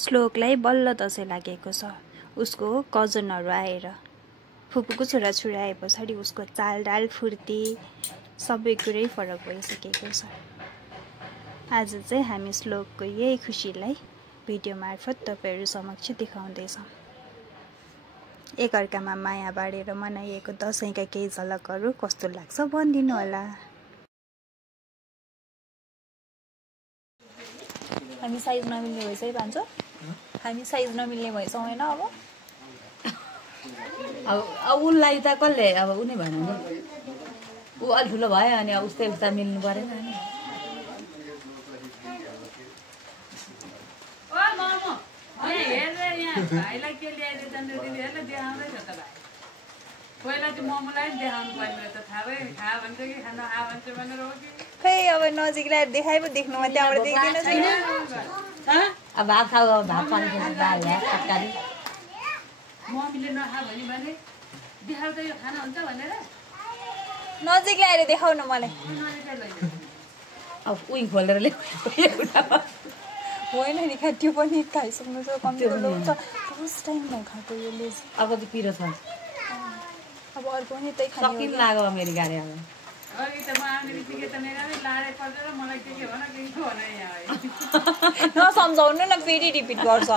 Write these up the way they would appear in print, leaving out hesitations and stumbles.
श्लोकलाई बल्ल दसैँ लागेको छ। उसको कजनहरू आएर फुपूको छोराछोरी आए पछाडि उसको चालडाल फुर्ती सबै कुरै फरक भइसकेको छ। आज चाहिँ हामी श्लोकको यही खुसीलाई भिडियो मार्फत तपाईहरु समक्ष देखाउँदैछौँ। एकअर्कामा माया बाँडेर मनाइएको दसैँका केही झलकहरू कस्तो लाग्छ भनिदिनु होला। हामी साइज नमिल्ने भएछ है भान्जो? हामी साइज नमिल्ने भएछ हैन अब? अब उलाई त कसले अब उनी भएन नि। उ अलि ठुलो भयो अनि उस्तै उस्ता मिल्नु परेन नि। ओ मामा अनि हेर्दै यहाँ भाइलाई के ल्याइदिए जन्ने दिदीहरुले देखाउँदै छ त भाइ। पहिला त्यो मोमोलाई देखाउनु पर्ने त थाहा भयो खा भन्छ कि खान आ भन्छ भनेर हो कि खै अब नजिक ल्याएर देखाइ पो देख्नुमा त्यहाँबाट देख्दिन छैन। अब भात खाऊ भात पानी खाऊ दाल भात तरकारी। मम्मीले नखा भने देखाउँदै यो खाना हुन्छ भनेर नजिक ल्याएर देखाउ न मलाई। अब उही खोलेर ल्याउ। होइन नि खा त्यो पनि खाइसक्नु छ कम्ती छ। फर्स्ट टाइम म खाएको यो लेज। अब त पिरो छ। अब अर्को पनि त्यही खाने हो। सकिन लाग्यो अमेरिकाले अब। अघि त म आउने बित्तिकै त नेराले लारे पर्छ र मलाई के भन के भन यहाँ नसम्झाउनु न फेरि रिपिट गर्छ।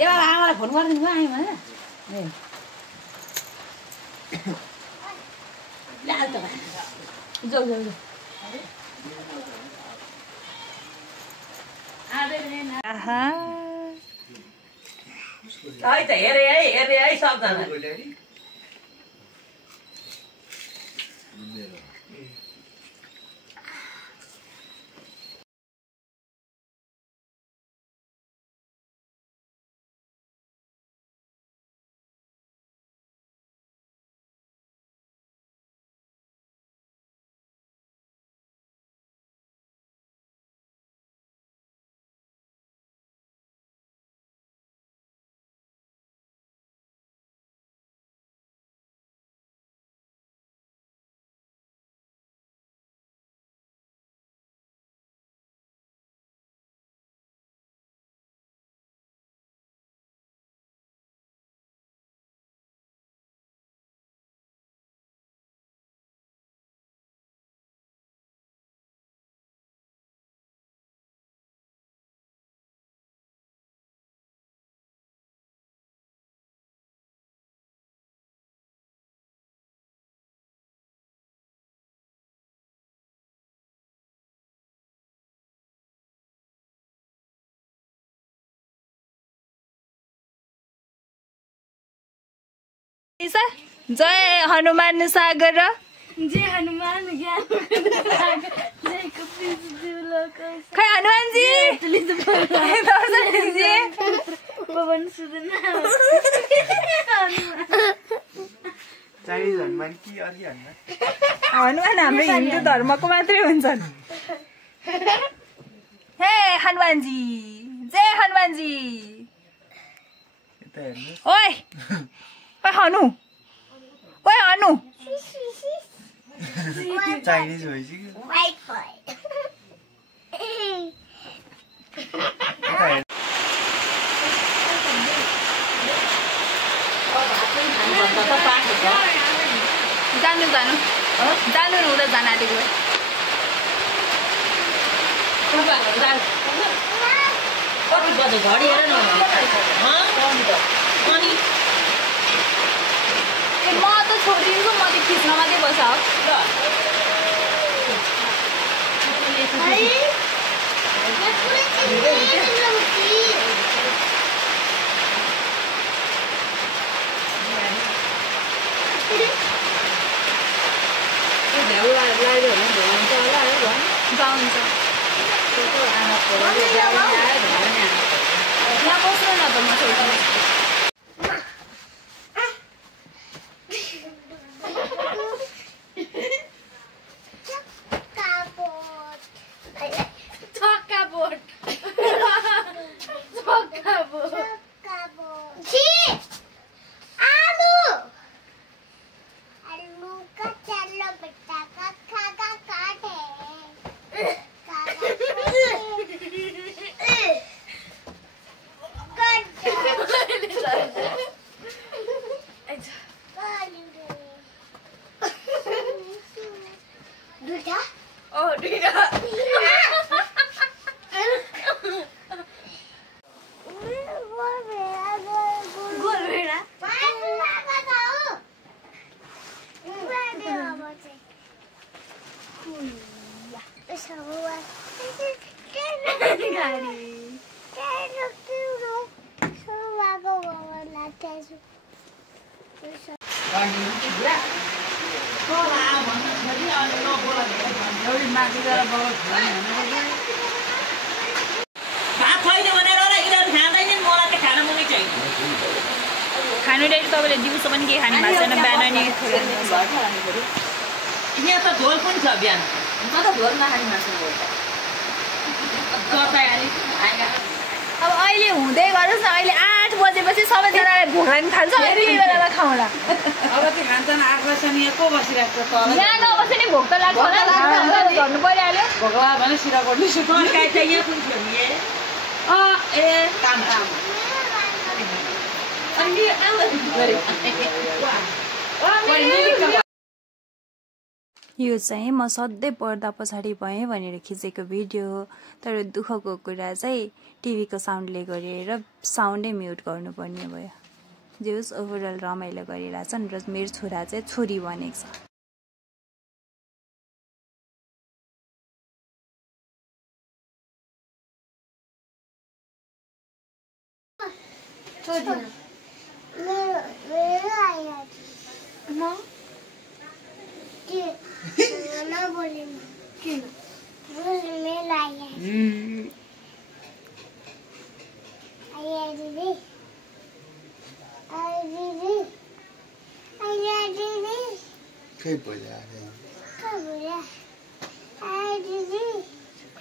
ए बाबा आमालाई फोन गरिदिनु भयो आयो भने ल्याउ त जाऊ जाऊ जाऊ। आहा है त हेरे है सबजना। जय हनुमान सागर। जय हनुमान ज्ञान जय खै हनुमान जी दर्शन दीजिए। पवन सुदना चाइनिज हनुमान कि अर्कै हनुमान? हनुमान हाम्रो हिन्दू धर्मको मात्रै हुन्छन्। हे हनुमान जी जय हनुमान जी। यता हेर्नु ओइ ओइ हनु ओइ हनु चाइनिज भइसक्यो। जानु जानु जानु हुँदा जान आँटेको घडी हेर न म त छोडिदिन्छु म त खिच्न मात्रै बस्छ यहाँ बस्नु न त म छोड्छु। खानु रेडी तपाईँले दिउँसो पनि के खानु भएको छैन बिहान नि यहाँ त झोल पनि छ बिहान म त झोल नखाने मासु हो अब अहिले हुँदै गरोस् न अहिले 8 बजेपछि सबैजनाले भोक लाग्न थाल्छ यति बेलामा खाउँला अब चाहिँ खान्छन् 8 बजे नि को बसिरहेको छ तल यहाँ नबसे नि भोक त लाग्छ होला धर्नु परिहाल्यो भोकला भने सिरा गर्नु तरकारी त यहाँ पनि थियो नि ए काम अनि यो चाहिँ म सधैँ पर्दा पछाडि भएँ भनेर खिचेको भिडियो हो तर दुःखको कुरा चाहिँ टिभीको साउन्डले गरेर साउन्डै म्युट गर्नुपर्ने भयो जे होस् ओभरअल रमाइलो गरिरहेछन् र मेरो छोरा चाहिँ छोरी बनेको छ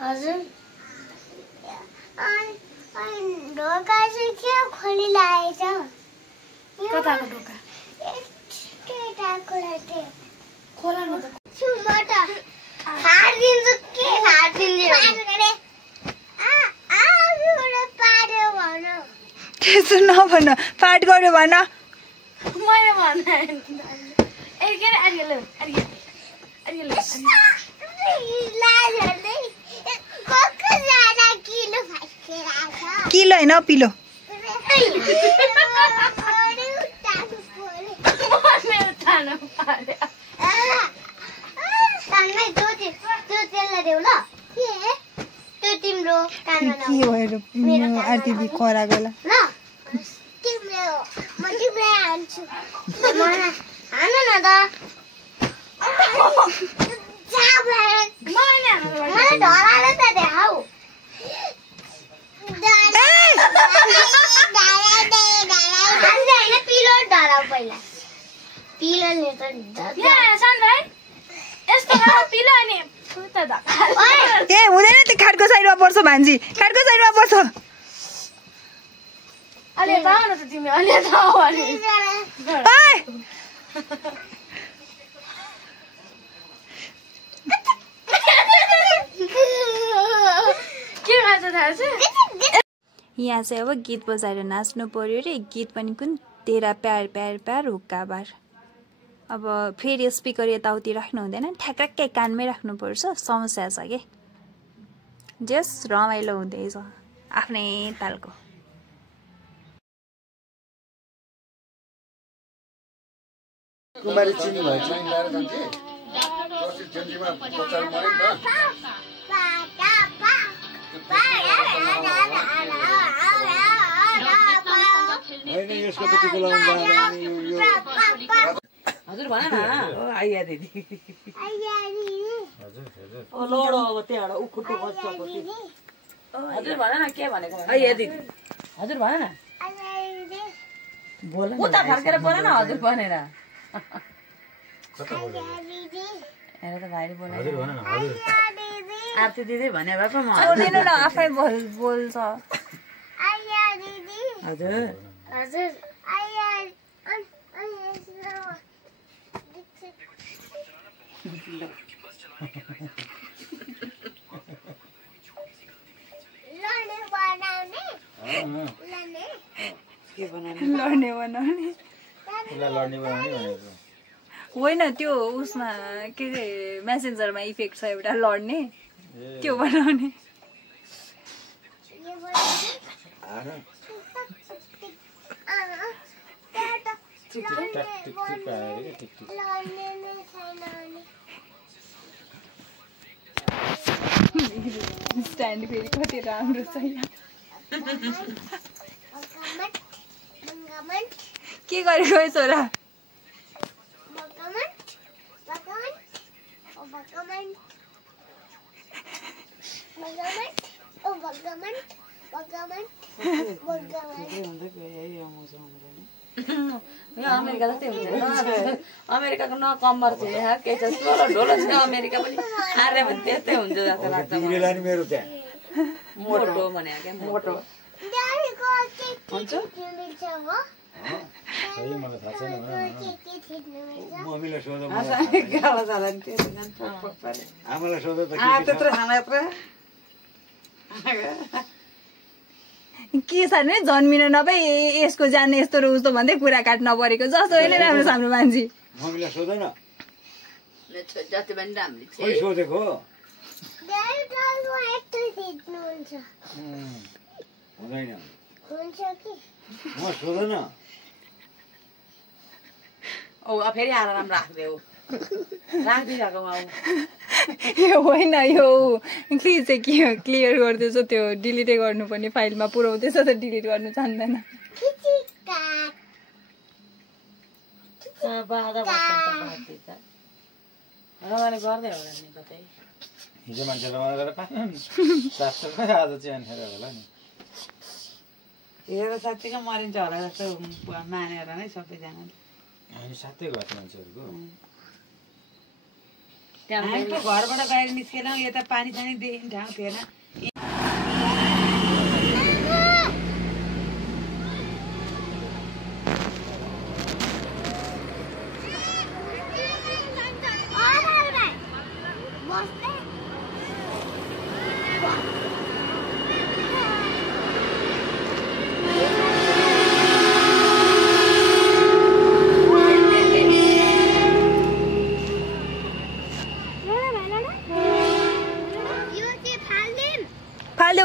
हजुर ढोका चाहिँ के खोलिरहेछ कताको ढोका केटाको खोला न सुबाट हार्दिन्छु के हार्दिन्छु पाड्यो भन त्यसो नभन पाठ गर्यो भन मैले भने ए के अरे किलो हैन पिलो आरती दी करा गला ए हुँदैन त्यो खाटको साइडमा पर्छ भान्जी खाटको साइडमा पर्छ अलि बाउ न त तिमी अलि थाउ अलि के गर्छ थाहा छ यहाँ चाहिँ अब गीत बजाएर नाच्नु पर्यो रे गीत पनि कुन तेरा प्यार प्यार प्यार हुक्का बार अब फेरि स्पिकर यताउति राख्नु हुँदैन ठ्याक्कै कानमै राख्नुपर्छ समस्या छ के जस रमाइलो हुँदैछ आफ्नै तालको कुमारी चिनी भए चाहिँ लिएर जान्थे पछि जेन्जीमा बच्चाले मर्यो नि त हैन यसको त टिको लाउन जाने यो हजुर भन न आइया दिदी हजुर हजुर ओ लोडो अब त्यहाँ उखुटो बच्चाको हजुर भन न के भनेको आइया दिदी हजुर भन न बोल उता फर्केर बोल न हजुर भनेर कता बोल्यो हेर त भाइले बोले हजुर भन न हजुर आरती दिदी भने भए पो म छोडिदिनु न आफै बोल्छ आइया दिदी हजुर हजुर आइया के बनाउने लड्ने बनाउने उसलाई लड्ने बनाउने भनेको होइन त्यो उसमा के अरे मेसेन्जरमा इफेक्ट छ एउटा लड्ने त्यो बनाउने स्ट्यान्ड फेरि कति राम्रो छ यहाँ के गरेको है छोरा अमेरिका जस्तै हुन्छ अमेरिकाको न कम्मर छ के छ ढोलो छ अमेरिका पनि आर्य भने त्यस्तै हुन्छ जस्तो लाग्छ मेरो त्यहाँ मोटो भने क्या मोटो हुन्छ मलाई थाहा छैन मम्मीलाई सोध आमालाई आमालाई सोध त त्यत्रो खाना यत्रो के छ भने जन्मिन नपाई यसको जाने यस्तो र उस्तो भन्दै कुरा काट्न परेको जस्तो होइन राम्रो छ हाम्रो मान्छे मम्मीलाई सोध न जति पनि राम्रो खोइ सोधेको हुँदैन म सोध न औ फेरि आराम राख्देऊ राखिदिइरहेको यो होइन यो के चाहिँ के क्लियर गर्दैछ त्यो डिलिटै गर्नुपर्ने फाइलमा पुऱ्याउँदैछ त डिलिट गर्नु चाहँदैन रमाइलो गर्दै होला नि कतै हिजो मान्छे रमाइलो गरेर सात खै आज चाहिँ अनिखेर होला नि हेरेर साँच्चीकै मरिन्छ होला जस्तो मानेर नै सबैजनाले हामी साथै गएको मान्छेहरूको हामी त घरबाट बाहिर निस्केनौँ यता पानी सानी देखिने ठाउँ थिएन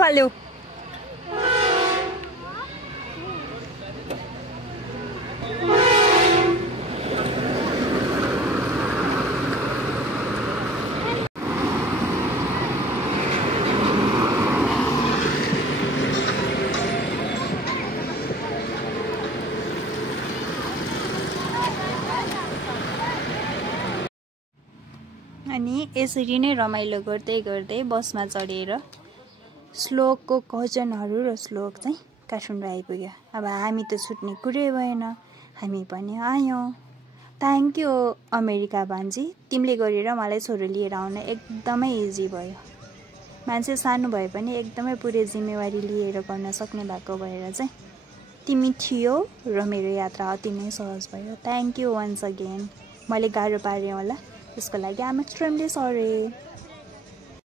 फाल्यो अनि यसरी नै रमाइलो गर्दै गर्दै बसमा चढेर श्लोकको कजनहरू र श्लोक चाहिँ काठमाडौँ आइपुग्यो। अब हामी त छुट्ने कुरै भएन, हामी पनि आयौँ। थ्याङ्क यू अमेरिका भान्जी, तिमीले गरेर मलाई छोरो लिएर आउन एकदमै इजी भयो। मान्छे सानो भए पनि एकदमै पुरै जिम्मेवारी लिएर गर्न सक्ने भएको भएर चाहिँ तिमी थियो र मेरो यात्रा अति नै सहज भयो। Thank you once again. मैले गाह्रो पारेँ होला, त्यसको लागि आम एक्सट्रिमली सरी।